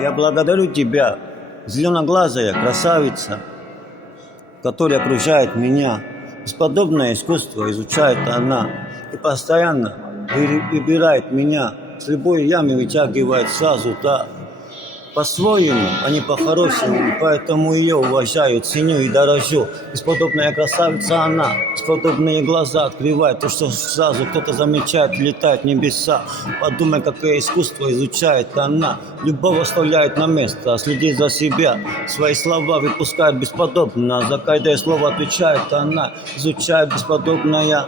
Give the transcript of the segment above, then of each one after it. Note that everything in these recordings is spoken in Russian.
Я благодарю тебя, зеленоглазая красавица, которая окружает меня. Бесподобное искусство изучает она и постоянно вы- выбирает меня. С любой ямы вытягивает сразу, да, по-своему, а не по-хорошему, поэтому ее уважаю, ценю и дорожу. Бесподобная красавица она, бесподобные глаза открывает, то, что сразу кто-то замечает, летает в небеса. Подумай, какое искусство изучает она. Любого оставляет на место, следит за себя. Свои слова выпускает бесподобно, за каждое слово отвечает она. Изучает бесподобная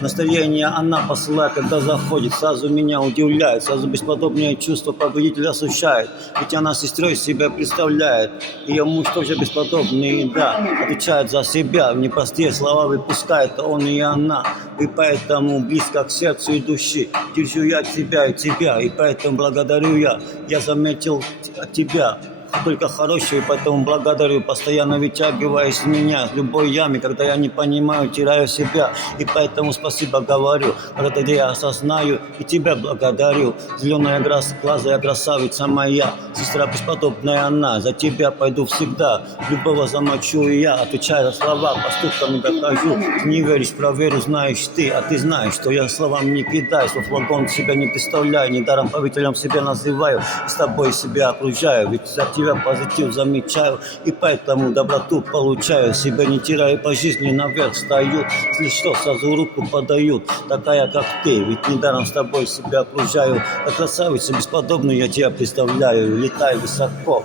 Настроение она посылает, когда заходит, сразу меня удивляет, сразу бесподобное чувство победителя осущает. Ведь она сестрой себя представляет, ее муж тоже бесподобный, да, отвечает за себя, в непростые слова выпускает, он и она. И поэтому близко к сердцу и души, держу я тебя и тебя, и поэтому благодарю я, я заметил тебя, только хорошее, поэтому благодарю, постоянно вытягивая из меня, с любой яме, когда я не понимаю, теряю себя, и поэтому спасибо говорю, когда я осознаю и тебя благодарю, зеленая глаз, глазая красавица моя, сестра бесподобная она, за тебя пойду всегда, любого замочу и я, отвечаю за слова, поступками докажу, Ты не веришь, проверю, знаешь ты, а ты знаешь, что я словам не кидаюсь, во флагон себя не представляю, недаром правителем себя называю, с тобой себя окружаю, ведь тебя позитив замечаю, и поэтому доброту получаю, себя не теряю по жизни, наверх стою, если что, сразу руку подают, такая как ты, ведь недаром с тобой себя окружаю, как красавица бесподобную я тебя представляю, летай высоко,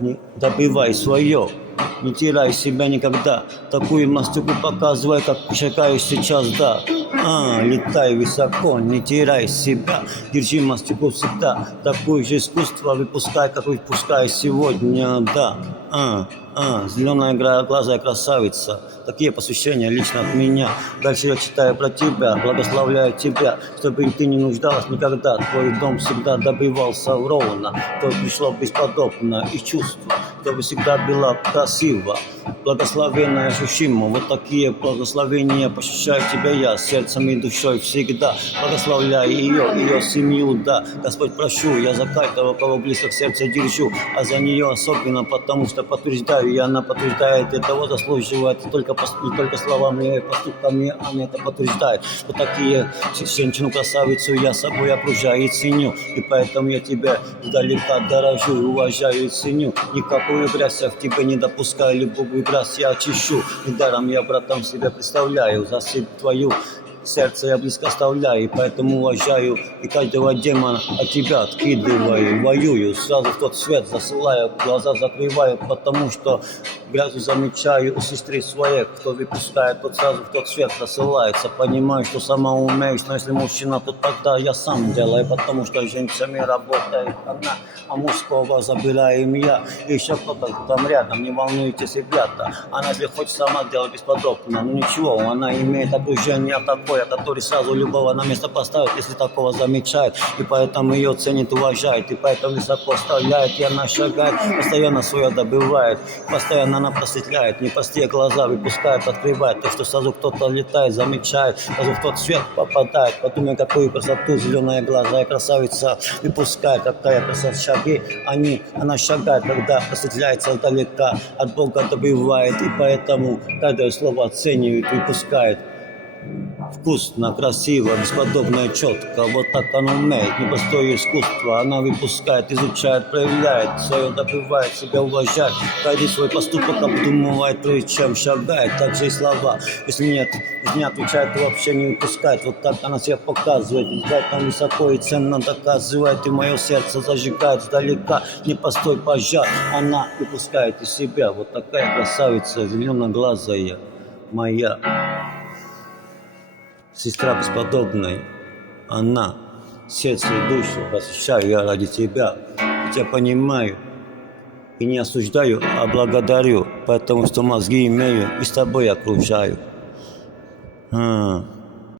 не добивай свое, не теряй себя никогда. Такую мастику показывай, как шагаю сейчас, да. А, летай высоко, не теряй себя. Держи мастику всегда. Такое же искусство выпускай, как выпускай сегодня, да. А, а, зеленая глазая красавица. Такие посвящения лично от меня. Дальше я читаю про тебя, благословляю тебя, чтобы ты не нуждалась никогда. Твой дом всегда добивался ровно, то пришло бесподобно и чувство, чтобы всегда была красива, благословенная, ощущима. Вот такие благословения пощущаю тебя я, сердцем и душой всегда. Благословляю ее, ее семью, да. Господь, прошу, я за каждого, кого близко к сердцу держу, а за нее особенно, потому что подтверждаю, и она подтверждает, и того заслуживает, и только, не только словами и поступками она это подтверждает. Вот такие женщину-красавицу я собой окружаю и ценю, и поэтому я тебя издалека дорожу, уважаю и ценю. Никакую грязь я в тебе не допускаю, любую грязь я очищу. Недаром я братом себя представляю, за твою сердце я близко оставляю, и поэтому уважаю и каждого демона от тебя откидываю, воюю, сразу в тот свет засылаю, глаза закрываю, потому что грязью замечаю у сестры своей, кто выпускает, тот сразу в тот свет засылается, понимаю, что сама умеешь, но если мужчина, то тогда я сам делаю, потому что женщинами работает она, а мужского забираем я, и еще кто-то там рядом, не волнуйтесь, ребята, она если хочет сама делать бесподобно, ну ничего, она имеет окружение такое, который сразу любого на место поставит, если такого замечает, и поэтому ее ценит, уважает, и поэтому высоко ставляет, и она шагает, постоянно свое добывает, постоянно она просветляет, непростые глаза выпускает, открывает, так что сразу кто-то летает, замечает, сразу в тот свет попадает, подумай, какую красоту зеленая глаза красавица выпускает, какая красота. Шаги, они, она шагает, когда просветляется издалека, от Бога добывает, и поэтому каждое слово оценивает, выпускает. Вкусно, красиво, бесподобно и четко. Вот так оно умеет. Непростое искусство. Она выпускает, изучает, проявляет. Свое добывает, себя уважает. Каждый свой поступок обдумывает, прежде чем шагает. Также и слова. Если нет, если не отвечает, то вообще не выпускает. Вот так она себя показывает. Летает там высоко и ценно доказывает. И мое сердце зажигает издалека. Непростой пожар. Она выпускает из себя. Вот такая красавица, зеленоглазая моя сестра бесподобная, она, сердце и душу посвящаю я ради тебя. Я тебя понимаю и не осуждаю, а благодарю, потому что мозги имею и с тобой окружаю. А,